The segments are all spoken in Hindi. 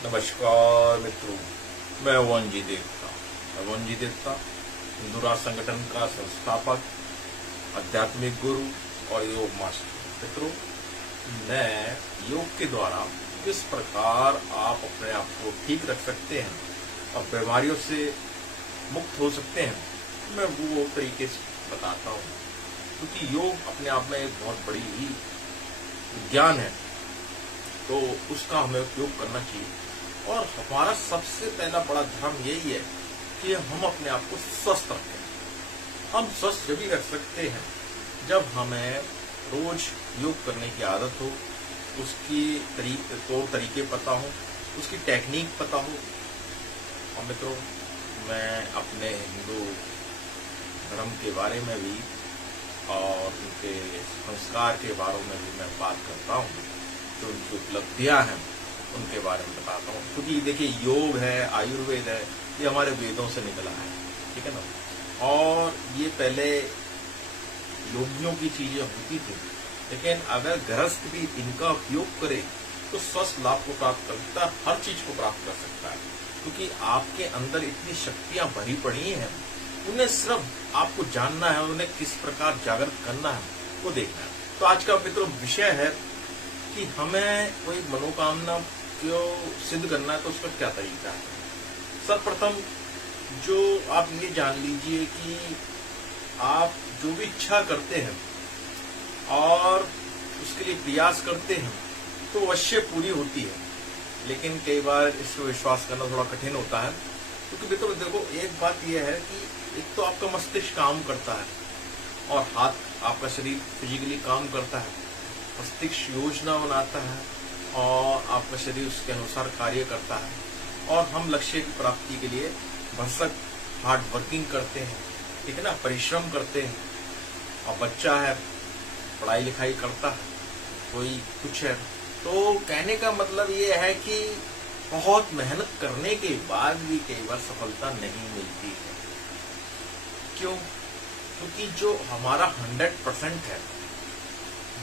नमस्कार मित्रों, मैं वनजी देवता हिंदू राष्ट्र संगठन का संस्थापक, आध्यात्मिक गुरु और योग मास्टर। मित्रों, मैं योग के द्वारा किस प्रकार आप अपने आप को ठीक रख सकते हैं और बीमारियों से मुक्त हो सकते हैं, मैं वो तरीके से बताता हूँ। क्योंकि योग अपने आप में एक बहुत बड़ी ही ज्ञान है, तो उसका हमें उपयोग करना चाहिए। और हमारा सबसे पहला बड़ा धर्म यही है कि हम अपने आप को स्वस्थ रखें। हम स्वस्थ जब भी रख सकते हैं जब हमें रोज योग करने की आदत हो, उसकी तौर तरीके पता हो, उसकी टेक्निक पता हो। और मित्रों, मैं अपने हिंदू धर्म के बारे में भी और उनके संस्कार के बारे में भी मैं बात करता हूँ, जो उनकी उपलब्धियां हैं उनके बारे में बताता हूँ। क्योंकि देखिए, योग है, आयुर्वेद है, ये हमारे वेदों से निकला है, ठीक है ना। और ये पहले योगियों की चीजें होती थी, लेकिन अगर गृहस्थ भी इनका उपयोग करे तो स्वस्थ लाभ को प्राप्त कर सकता है, हर चीज को प्राप्त कर सकता है। क्योंकि आपके अंदर इतनी शक्तियां भरी पड़ी हैं, उन्हें सिर्फ आपको जानना है, उन्हें किस प्रकार जागृत करना है वो देखना है। तो आज का मित्रों विषय है कि हमें कोई मनोकामना को सिद्ध करना है तो उसका क्या तरीका है। सर्वप्रथम जो आप ये जान लीजिए कि आप जो भी इच्छा करते हैं और उसके लिए प्रयास करते हैं तो अवश्य पूरी होती है, लेकिन कई बार इस पर विश्वास करना थोड़ा कठिन होता है। क्योंकि मित्रों देखो, एक बात यह है कि एक तो आपका मस्तिष्क काम करता है और हाथ आपका शरीर फिजिकली काम करता है। मस्तिष्क योजना बनाता है और आपका शरीर उसके अनुसार कार्य करता है, और हम लक्ष्य की प्राप्ति के लिए भरसक हार्ड वर्किंग करते हैं, ठीक है ना, परिश्रम करते हैं। और बच्चा है, पढ़ाई लिखाई करता है, कोई कुछ है। तो कहने का मतलब ये है कि बहुत मेहनत करने के बाद भी कई बार सफलता नहीं मिलती है। क्यों? क्योंकि जो हमारा 100% है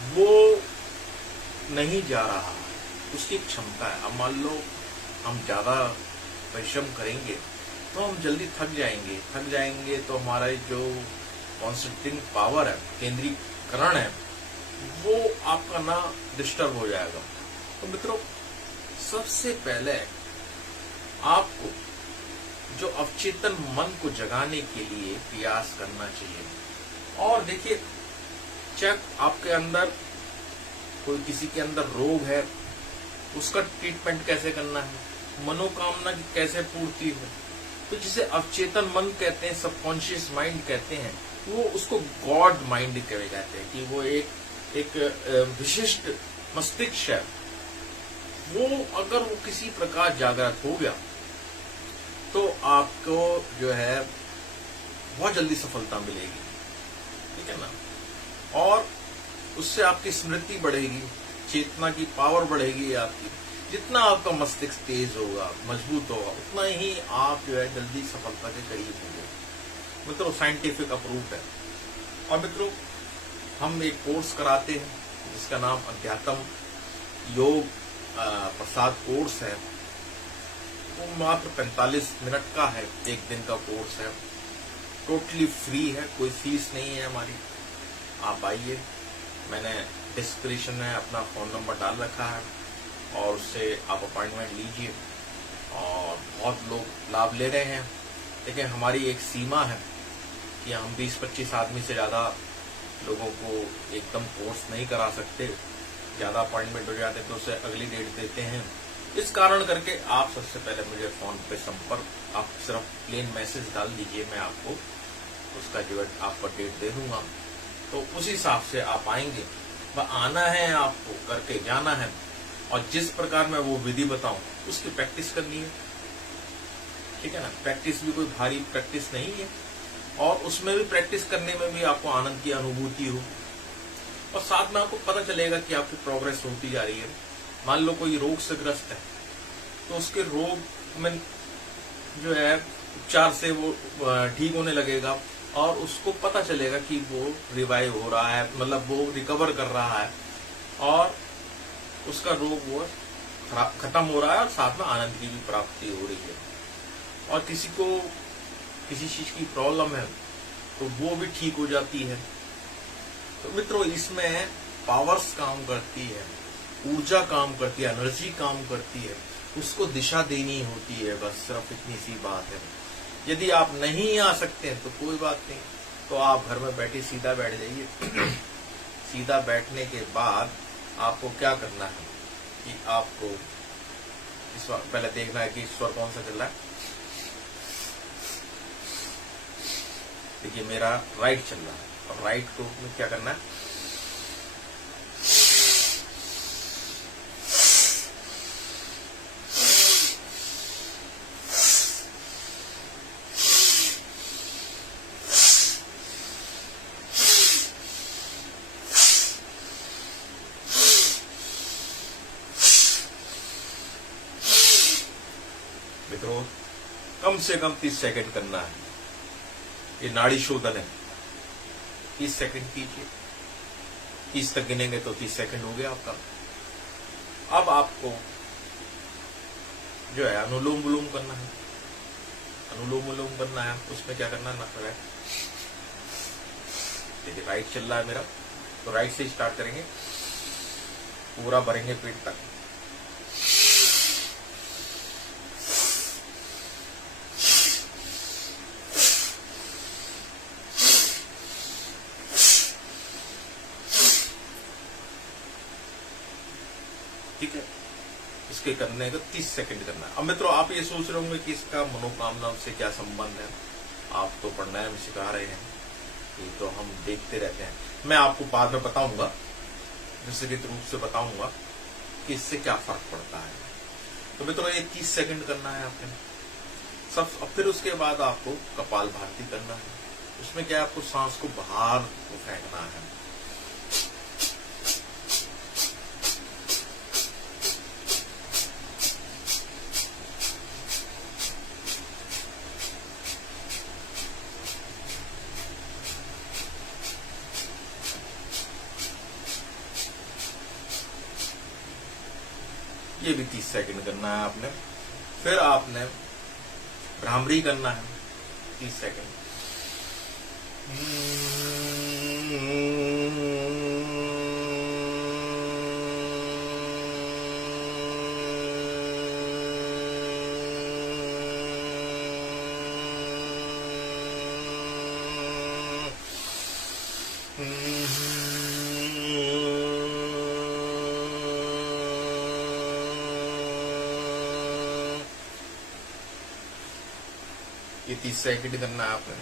वो नहीं जा रहा, उसकी क्षमता है। अब मान लो हम ज्यादा परिश्रम करेंगे तो हम जल्दी थक जाएंगे तो हमारा जो कॉन्सेंट्रेटिंग पावर है, केंद्रीकरण है, वो आपका ना डिस्टर्ब हो जाएगा। तो मित्रों, सबसे पहले आपको जो अवचेतन मन को जगाने के लिए प्रयास करना चाहिए। और देखिए, चेक आपके अंदर कोई किसी के अंदर रोग है, उसका ट्रीटमेंट कैसे करना है, मनोकामना की कैसे पूर्ति हो। तो जिसे अवचेतन मन कहते हैं, सबकॉन्शियस माइंड कहते हैं, वो उसको गॉड माइंड कहते हैं कि वो एक विशिष्ट मस्तिष्क है। वो अगर वो किसी प्रकार जागृत हो गया तो आपको जो है बहुत जल्दी सफलता मिलेगी, ठीक है ना। और उससे आपकी स्मृति बढ़ेगी, चेतना की पावर बढ़ेगी आपकी। जितना आपका मस्तिष्क तेज होगा, मजबूत होगा, उतना ही आप जो है जल्दी सफलता के करीब होंगे। मित्रों, साइंटिफिक अप्रूव्ड है। और मित्रों, हम एक कोर्स कराते हैं जिसका नाम अध्यात्म योग प्रसाद कोर्स है। वो मात्र 45 मिनट का है, एक दिन का कोर्स है, टोटली फ्री है, कोई फीस नहीं है हमारी। आप आइए, मैंने डिस्क्रिप्शन में अपना फोन नंबर डाल रखा है और उससे आप अपॉइंटमेंट लीजिए। और बहुत लोग लाभ ले रहे हैं, लेकिन हमारी एक सीमा है कि हम 20-25 आदमी से ज़्यादा लोगों को एकदम कोर्स नहीं करा सकते। ज़्यादा अपॉइंटमेंट हो जाते तो उसे अगली डेट देते हैं। इस कारण करके आप सबसे पहले मुझे फोन पे संपर्क, आप सिर्फ प्लेन मैसेज डाल दीजिए, मैं आपको उसका जो है आपका डेट दे दूंगा। तो उस हिसाब से आप आएंगे। आना है आपको, करके जाना है, और जिस प्रकार मैं वो विधि बताऊं उसकी प्रैक्टिस करनी है, ठीक है ना। प्रैक्टिस भी कोई भारी प्रैक्टिस नहीं है, और उसमें भी प्रैक्टिस करने में भी आपको आनंद की अनुभूति हो, और साथ में आपको पता चलेगा कि आपकी प्रोग्रेस होती जा रही है। मान लो कोई रोग से ग्रस्त है तो उसके रोग में जो है उपचार से वो ठीक होने लगेगा, और उसको पता चलेगा कि वो रिवाइव हो रहा है, मतलब वो रिकवर कर रहा है, और उसका रोग वो खत्म हो रहा है और साथ में आनंद की भी प्राप्ति हो रही है। और किसी को किसी चीज की प्रॉब्लम है तो वो भी ठीक हो जाती है। तो मित्रों, इसमें पावर्स काम करती है, ऊर्जा काम करती है, एनर्जी काम करती है, उसको दिशा देनी होती है, बस सिर्फ इतनी सी बात है। यदि आप नहीं आ सकते हैं तो कोई बात नहीं, तो आप घर में बैठे सीधा बैठ जाइए। सीधा बैठने के बाद आपको क्या करना है कि आपको पहले देखना है कि स्वर कौन सा चल रहा है। देखिए मेरा राइट चल रहा है, और राइट को क्या करना है, मित्रों कम से कम 30 सेकंड करना है। ये नाड़ी शोधन है। 30 सेकंड कीजिए, 30 तक गिनेंगे तो 30 सेकंड हो गया आपका। अब आपको जो है अनुलोम विलोम करना है। अनुलोम विलोम करना है, उसमें क्या करना है, देखिए राइट चल रहा है मेरा, तो राइट से स्टार्ट करेंगे, पूरा भरेंगे पेट तक। ठीक है, इसके करने का 30 सेकंड करना है। अब मित्रों आप ये सोच रहे होंगे कि इसका मनोकामना से क्या संबंध है। आप तो प्राणायाम सिखा रहे हैं, ये तो हम देखते रहते हैं। मैं आपको बाद में बताऊंगा, विस्तृत रूप से बताऊंगा कि इससे क्या फर्क पड़ता है। तो मित्रों ये 30 सेकंड करना है आपने सब। अब फिर उसके बाद आपको कपाल भारती करना है। उसमें क्या है, आपको सांस को बाहर को फेंकना है। ये भी 30 सेकंड करना है आपने। फिर आपने भ्रामरी करना है 30 सेकंड। ये 30 सेकंड करना है आपने।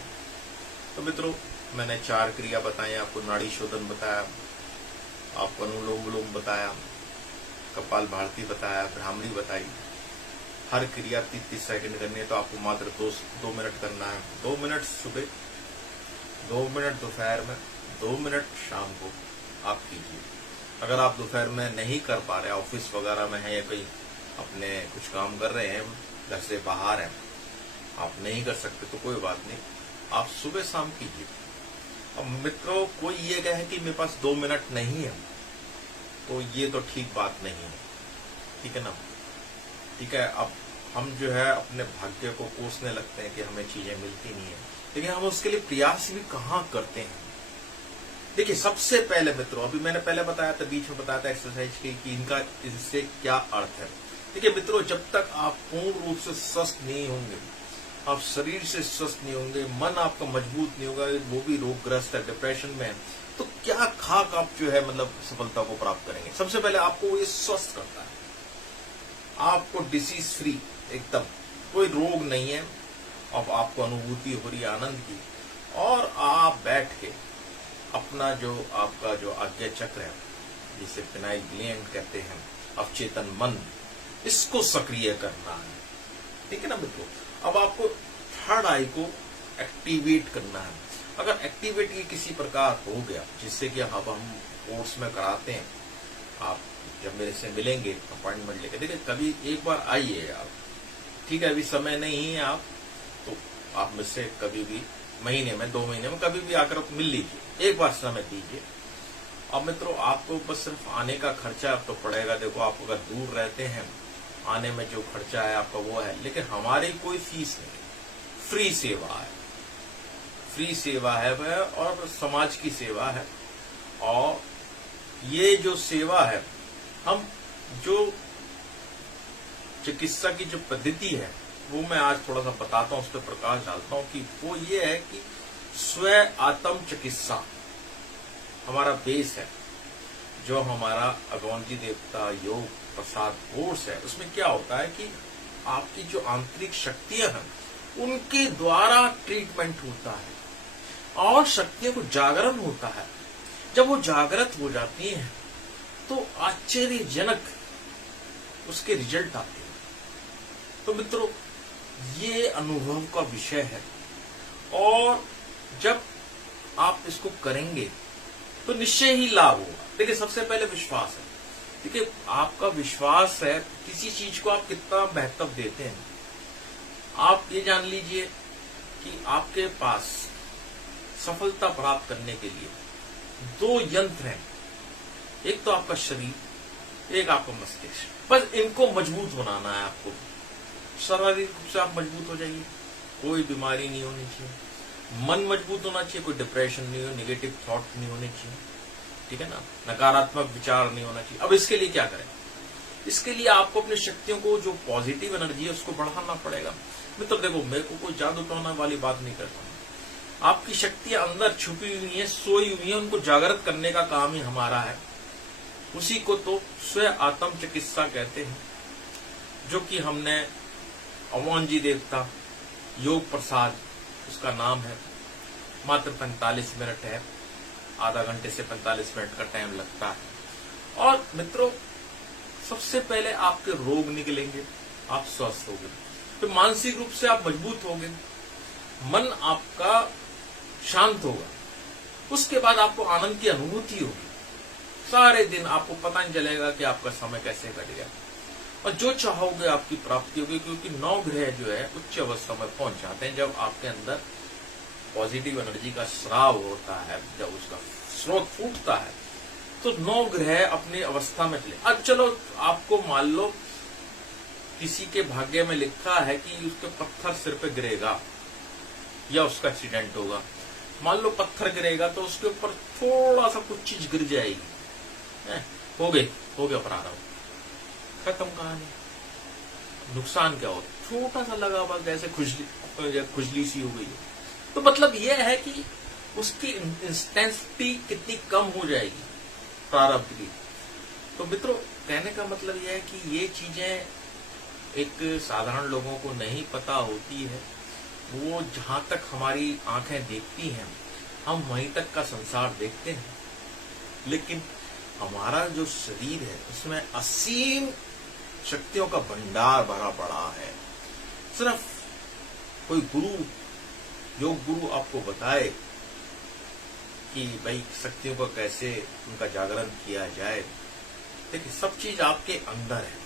तो मित्रों मैंने 4 क्रिया बताई आपको। नाड़ी शोधन बताया, आपको अनुलोम विलोम बताया, कपाल भारती बताया, भ्रामरी बताई। हर क्रिया 30 सेकंड करनी है। तो आपको मात्र 2 मिनट करना है। 2 मिनट सुबह, 2 मिनट दोपहर में, 2 मिनट शाम को आप कीजिए। अगर आप दोपहर में नहीं कर पा रहे, ऑफिस वगैरह में है या कहीं अपने कुछ काम कर रहे हैं, घर से बाहर हैं, आप नहीं कर सकते तो कोई बात नहीं, आप सुबह शाम कीजिए। अब मित्रों कोई ये कहे कि मेरे पास 2 मिनट नहीं है, तो ये तो ठीक बात नहीं है। ठीक है ना, ठीक है। अब हम जो है अपने भाग्य को कोसने लगते हैं कि हमें चीजें मिलती नहीं है, लेकिन हम उसके लिए प्रयास भी कहाँ करते हैं। देखिए सबसे पहले मित्रों, अभी मैंने पहले बताया था, बीच में बताया था एक्सरसाइज की कि इनका इससे क्या अर्थ है। देखिए मित्रों, जब तक आप पूर्ण रूप से स्वस्थ नहीं होंगे, आप शरीर से स्वस्थ नहीं होंगे, मन आपका मजबूत नहीं होगा, वो भी रोगग्रस्त है, डिप्रेशन में है, तो क्या खाक आप जो है मतलब सफलता को प्राप्त करेंगे। सबसे पहले आपको ये स्वस्थ करता है, आपको डिसीज फ्री, एकदम कोई रोग नहीं है। अब आपको अनुभूति हो रही है आनंद की, और आप बैठ के अपना जो आपका जो आज्ञा चक्र है, जिसे पिनाइल ग्लैंड कहते हैं, अवचेतन मन, इसको सक्रिय करना है। ठीक है ना मित्रों। अब आपको थर्ड आई को एक्टिवेट करना है। अगर एक्टिवेट ये किसी प्रकार हो गया, जिससे कि अब हम कोर्स में कराते हैं, आप जब मेरे से मिलेंगे अपॉइंटमेंट लेकर, देखिए कभी एक बार आइए आप, ठीक है, अभी समय नहीं है आप तो आप मुझसे कभी भी महीने में, 2 महीने में कभी भी आकर आप मिल लीजिए, एक बार समय दीजिए। अब मित्रों आपको बस सिर्फ आने का खर्चा अब तो पड़ेगा। देखो आप अगर दूर रहते हैं आने में जो खर्चा है आपका वो है, लेकिन हमारी कोई फीस नहीं, फ्री सेवा है, फ्री सेवा है वह, और समाज की सेवा है। और ये जो सेवा है, हम जो चिकित्सा की जो पद्धति है वो मैं आज थोड़ा सा बताता हूं, उस पर प्रकाश डालता हूं कि वो ये है कि स्व आत्म चिकित्सा हमारा बेस है। जो हमारा अगौनजी देवता योग प्रसाद कोर्स है, उसमें क्या होता है कि आपकी जो आंतरिक शक्तियां हैं उनके द्वारा ट्रीटमेंट होता है और शक्तियों को जागरण होता है। जब वो जागृत हो जाती हैं तो आश्चर्यजनक उसके रिजल्ट आते हैं। तो मित्रों, ये अनुभव का विषय है, और जब आप इसको करेंगे तो निश्चय ही लाभ होगा। देखिए, सबसे पहले विश्वास है। देखिए, आपका विश्वास है, किसी चीज को आप कितना महत्व देते हैं। आप ये जान लीजिए कि आपके पास सफलता प्राप्त करने के लिए दो यंत्र हैं, एक तो आपका शरीर, एक आपका मस्तिष्क। बस इनको मजबूत बनाना है आपको। शारीरिक रूप से आप मजबूत हो जाइए, कोई बीमारी नहीं होनी चाहिए। मन मजबूत होना चाहिए, कोई डिप्रेशन नहीं हो, नेगेटिव थॉट नहीं होने चाहिए, ठीक है ना, नकारात्मक विचार नहीं होना चाहिए। अब इसके लिए क्या करें? इसके लिए आपको अपनी शक्तियों को, जो पॉजिटिव एनर्जी है, उसको बढ़ाना पड़ेगा। मित्र देखो, मेरे को कोई जादू टोना वाली बात नहीं करता हूं। आपकी शक्तियां अंदर छुपी हुई हैं, सोई हुई हैं, उनको जागृत करने का काम ही हमारा है। उसी को तो स्व आत्म चिकित्सा कहते हैं, जो कि हमने अगौनजी देवता योग प्रसाद, उसका नाम है। मात्र 45 मिनट है, आधा घंटे से 45 मिनट का टाइम लगता है। और मित्रों, सबसे पहले आपके रोग निकलेंगे, आप स्वस्थ होंगे, फिर मानसिक रूप से आप मजबूत होंगे, मन आपका शांत होगा, उसके बाद आपको आनंद की अनुभूति होगी। सारे दिन आपको पता नहीं चलेगा कि आपका समय कैसे कट गया, और जो चाहोगे आपकी प्राप्ति होगी। क्योंकि 9 ग्रह जो है उच्च अवस्था में पहुंच जाते हैं जब आपके अंदर पॉजिटिव एनर्जी का स्राव होता है, जब उसका स्रोत फूटता है, तो 9 ग्रह अपनी अवस्था में चले। अब चलो, आपको मान लो किसी के भाग्य में लिखा है कि उसके पत्थर सिर पे गिरेगा या उसका एक्सीडेंट होगा। मान लो पत्थर गिरेगा तो उसके ऊपर थोड़ा सा कुछ चीज गिर जाएगी, हो गया प्रारंभ, खत्म कहानी। नुकसान क्या हो? छोटा सा लगा हुआ, जैसे खुजली सी हो गई है। तो मतलब यह है कि उसकी इंटेंसिटी कितनी कम हो जाएगी प्रारब्ध की। तो मित्रों, कहने का मतलब यह है कि ये चीजें एक साधारण लोगों को नहीं पता होती है। वो जहां तक हमारी आंखें देखती हैं, हम वहीं तक का संसार देखते हैं, लेकिन हमारा जो शरीर है उसमें असीम शक्तियों का भंडार भरा पड़ा है। सिर्फ कोई गुरु, योग गुरु आपको बताए कि भाई शक्तियों को कैसे उनका जागरण किया जाए। देखिए, सब चीज आपके अंदर है,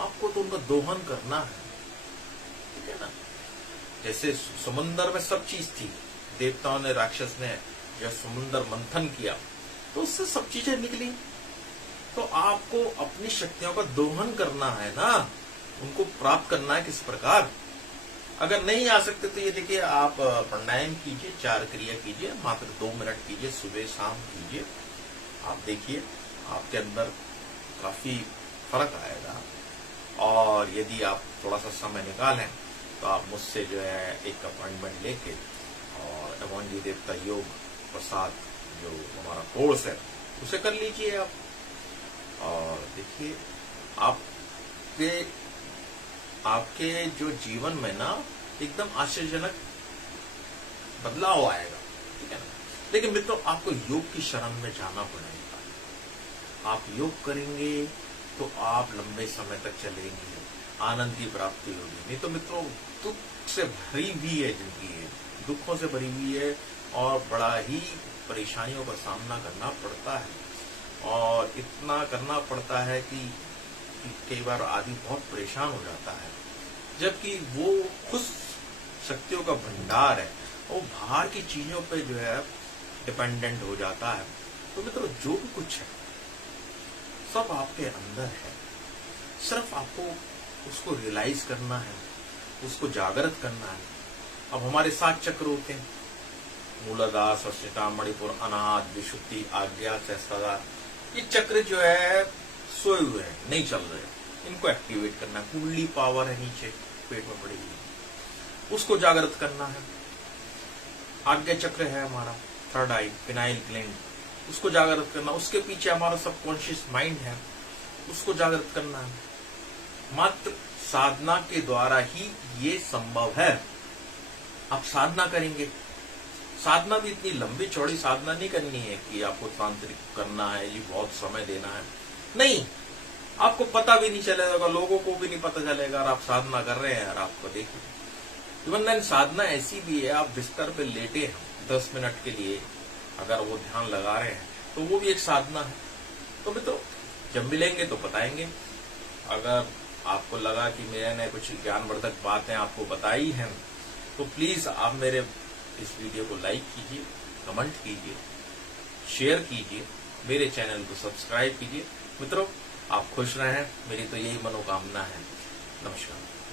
आपको तो उनका दोहन करना है, ठीक है ना। जैसे समुंदर में सब चीज थी, देवताओं ने, राक्षस ने जब समुंदर मंथन किया तो उससे सब चीजें निकली। तो आपको अपनी शक्तियों का दोहन करना है ना, उनको प्राप्त करना है। किस प्रकार? अगर नहीं आ सकते तो ये देखिए, आप प्राणायाम कीजिए, 4 क्रिया कीजिए, मात्र 2 मिनट कीजिए, सुबह शाम कीजिए। आप देखिए आपके अंदर काफी फर्क आएगा। और यदि आप थोड़ा सा समय निकालें तो आप मुझसे जो है एक अपॉइंटमेंट लेके, और अगौनजी देवता योग प्रसाद जो हमारा कोर्स है उसे कर लीजिए आप। और देखिए, आपके जो जीवन में ना एकदम आश्चर्यजनक बदलाव आएगा, ठीक है ना। लेकिन मित्रों, आपको योग की शरण में जाना पड़ेगा। आप योग करेंगे तो आप लंबे समय तक चलेंगे, आनंद की प्राप्ति होगी। नहीं तो मित्रों, दुख से भरी हुई है जिंदगी, है दुखों से भरी हुई है, और बड़ा ही परेशानियों का सामना करना पड़ता है। और इतना करना पड़ता है कि कई बार आदमी बहुत परेशान हो जाता है, जबकि वो खुद शक्तियों का भंडार है, वो बाहर की चीजों पे जो है डिपेंडेंट हो जाता है। तो मित्रों, जो भी कुछ है सब आपके अंदर है, सिर्फ आपको उसको रियलाइज करना है, उसको जागृत करना है। अब हमारे 7 चक्र होते हैं, मूलाधार, स्वच्छता, मणिपुर, अनाहत, विशुद्धि, आज्ञा, सहस्त्रार। ये चक्र जो है सोए हुए हैं, नहीं चल रहे, इनको एक्टिवेट करना है। कुंडली पावर है नीचे पेट में पड़ी हुई, उसको जागृत करना है। आज्ञा चक्र है हमारा, थर्ड आई, पिनाइल ग्लैंड, उसको जागृत करना। उसके पीछे हमारा सबकॉन्शियस माइंड है, उसको जागृत करना है। मात्र साधना के द्वारा ही ये संभव है। आप साधना करेंगे, साधना भी इतनी लंबी चौड़ी साधना नहीं करनी है कि आपको तांत्रिक करना है, ये बहुत समय देना है, नहीं। आपको पता भी नहीं चलेगा, लोगों को भी नहीं पता चलेगा, और आप साधना कर रहे हैं और आपको देखिए। इवन देन साधना ऐसी भी है, आप बिस्तर पे लेटे हैं 10 मिनट के लिए, अगर वो ध्यान लगा रहे हैं तो वो भी एक साधना है। तो मित्रों, जब मिलेंगे तो बताएंगे। अगर आपको लगा कि मैंने कुछ ज्ञानवर्धक बातें आपको बताई हैं, तो प्लीज आप मेरे इस वीडियो को लाइक कीजिए, कमेंट कीजिए, शेयर कीजिए, मेरे चैनल को सब्सक्राइब कीजिए। मित्रों, आप खुश रहें, मेरी तो यही मनोकामना है। नमस्कार।